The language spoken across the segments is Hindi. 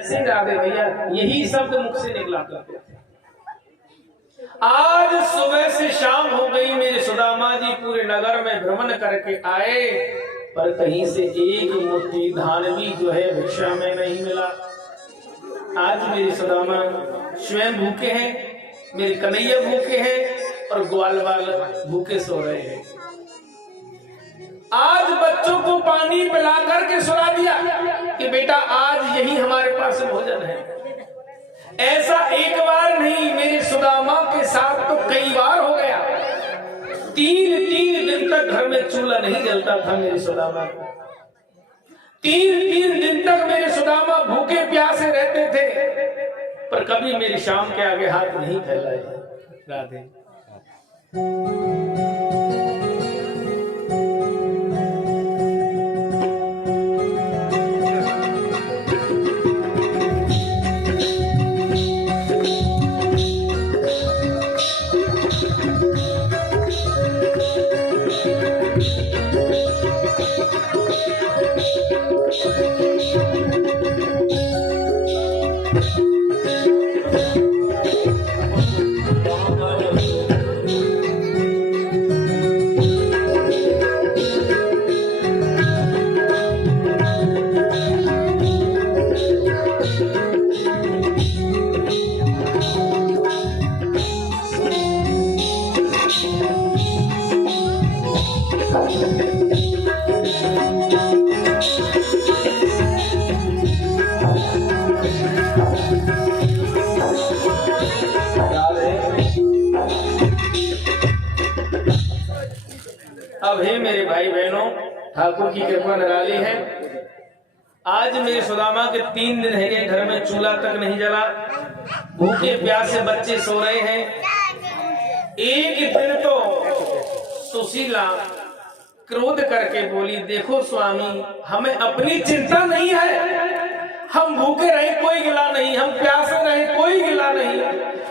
ऐसे राधे भैया यही शब्द मुख से निकला करते थे। आज सुबह से शाम हो गई, मेरे सुदामा जी पूरे नगर में भ्रमण करके आए, पर कहीं से एक मुट्ठी धान भी जो है भिक्षा में नहीं मिला। आज मेरे सुदामा स्वयं भूखे हैं, मेरे कन्हैया भूखे हैं और ग्वाल वाल भूखे सो रहे हैं। आज बच्चों को पानी पिला करके सुला दिया कि बेटा आज यही हमारे पास भोजन है। ऐसा एक बार नहीं, मेरे सुदामा के साथ तो कई बार हो गया। 3 दिन तक घर में चूल्हा नहीं जलता था मेरे सुदामा। 3 दिन तक मेरे सुदामा भूखे प्यासे रहते थे, पर कभी मेरी शाम के आगे हाथ नहीं फैलाए। राधे अब हे मेरे भाई बहनों, ठाकुर की कृपा निराली है। आज मेरे सुदामा के 3 दिन है, घर में चूल्हा तक नहीं जला, भूखे प्यासे बच्चे सो रहे हैं। एक दिन तो सुशीला क्रोध करके बोली, देखो स्वामी, हमें अपनी चिंता नहीं है। हम भूखे रहे कोई गिला नहीं, हम प्यासे रहे कोई गिला नहीं,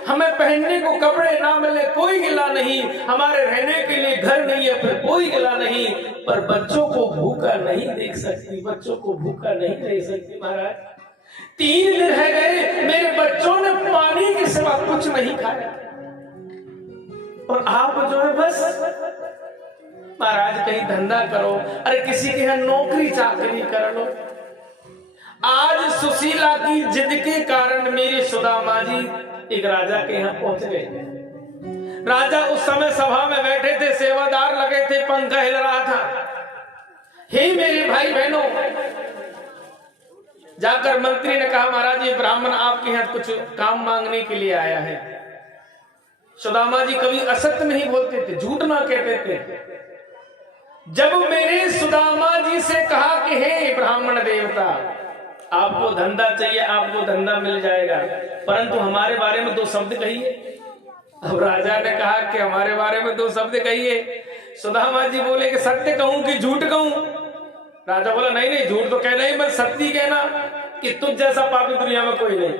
हमें पहनने को कपड़े ना मिले कोई गिला नहीं, हमारे रहने के लिए घर नहीं है फिर कोई गिला नहीं, पर बच्चों को भूखा नहीं देख सकती, बच्चों को भूखा नहीं देख सकती। महाराज 3 दिन है गए, मेरे बच्चों ने पानी के सिवा कुछ नहीं खाया, और आप जो है बस महाराज कहीं धंधा करो, अरे किसी के यहाँ नौकरी चाकरी कर लो। आज सुशीला की जिद के कारण मेरे सुदामा जी एक राजा के यहाँ पहुंच गए। राजा उस समय सभा में बैठे थे, सेवादार लगे थे, पंखा हिल रहा था। हे मेरे भाई बहनों, जाकर मंत्री ने कहा, महाराज ये ब्राह्मण आपके यहाँ कुछ काम मांगने के लिए आया है। सुदामा जी कभी असत्य नहीं बोलते थे, झूठ ना कहते थे। जब मेरे सुदामा जी से कहा कि हे ब्राह्मण देवता, आपको धंधा चाहिए, आपको धंधा मिल जाएगा, परंतु हमारे बारे में 2 शब्द कहिए। अब राजा ने कहा कि हमारे बारे में 2 शब्द कहिए। सुदामा जी बोले कि सत्य कहूं कि झूठ कहूं। राजा बोला नहीं नहीं, झूठ तो कहना ही, बस सत्य कहना कि तुझ जैसा पापी दुनिया में कोई नहीं।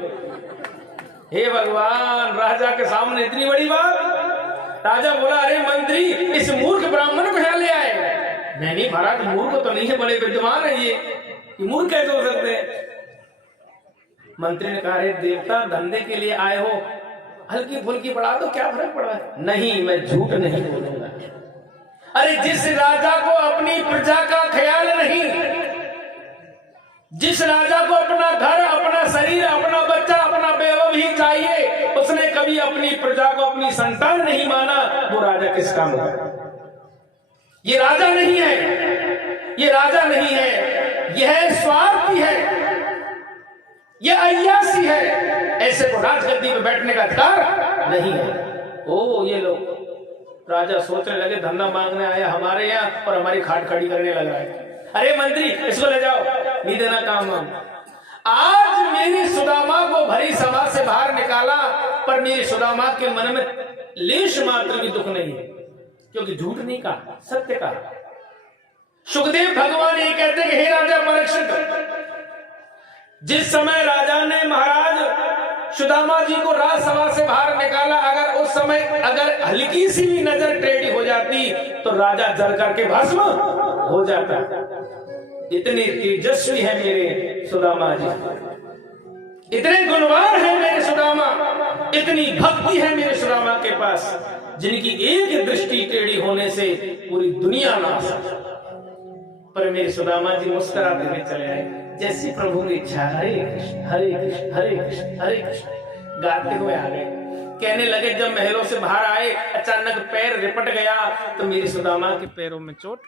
हे भगवान, राजा के सामने इतनी बड़ी बात। राजा बोला, अरे मंत्री, इस मूर्ख ब्राह्मण को यहाँ ले आए। नहीं महाराज, मूर्ख तो नहीं है, बड़े विद्वान है ये मूर्ख कैसे हो सकते हैं? मंत्री ने कहा, अरे देवता, धंधे के लिए आए हो, हल्की फुल्की बढ़ा दो, क्या फर्क पड़ा है? नहीं, मैं झूठ नहीं बोलूंगा। अरे जिस राजा को अपनी प्रजा का ख्याल नहीं, जिस राजा को अपना घर, अपना शरीर, अपना बच्चा, अपना वैभव ही चाहिए, उसने कभी अपनी प्रजा को अपनी संतान नहीं माना, वो राजा किस काम का? ये राजा नहीं है, ये राजा नहीं है, यह स्वार्थी है, यह अय्यासी है। ऐसे को राजगद्दी पे बैठने का अधिकार नहीं है। ओ ये लोग राजा सोचने लगे, धंधा मांगने आया हमारे यहाँ और हमारी खाट खड़ी करने लग रहा है। अरे मंत्री, इसको ले जाओ, नहीं देना काम हम। आज मेरी सुदामा को भरी सभा से बाहर निकाला, पर मेरी सुदामा के मन में लेश मात्र भी दुख नहीं है, क्योंकि झूठ नहीं कहा, सत्य कहा। सुखदेव भगवान ये कहते हैं, हे राजा परीक्षित, जिस समय राजा ने महाराज सुदामा जी को राजसभा से बाहर निकाला, अगर उस समय अगर हल्की सी भी नजर टेढ़ी हो जाती तो राजा जल करके भस्म हो जाता। इतने तेजस्वी है मेरे सुदामा जी। इतने गुणवान है मेरे सुदामा, इतनी भक्ति है मेरे सुदामा के पास, जिनकी एक दृष्टि टेढ़ी होने से पूरी दुनिया नाश। पर मेरे सुदामा जी मुस्कुराते हुए चले आए, जैसी प्रभु की इच्छा। हरे कृष्ण हरे कृष्ण हरे कृष्ण हरे कृष्ण गाते हुए आ गए। कहने लगे, जब महलों से बाहर आए अचानक पैर रिपट गया तो मेरे सुदामा के पैरों में चोट।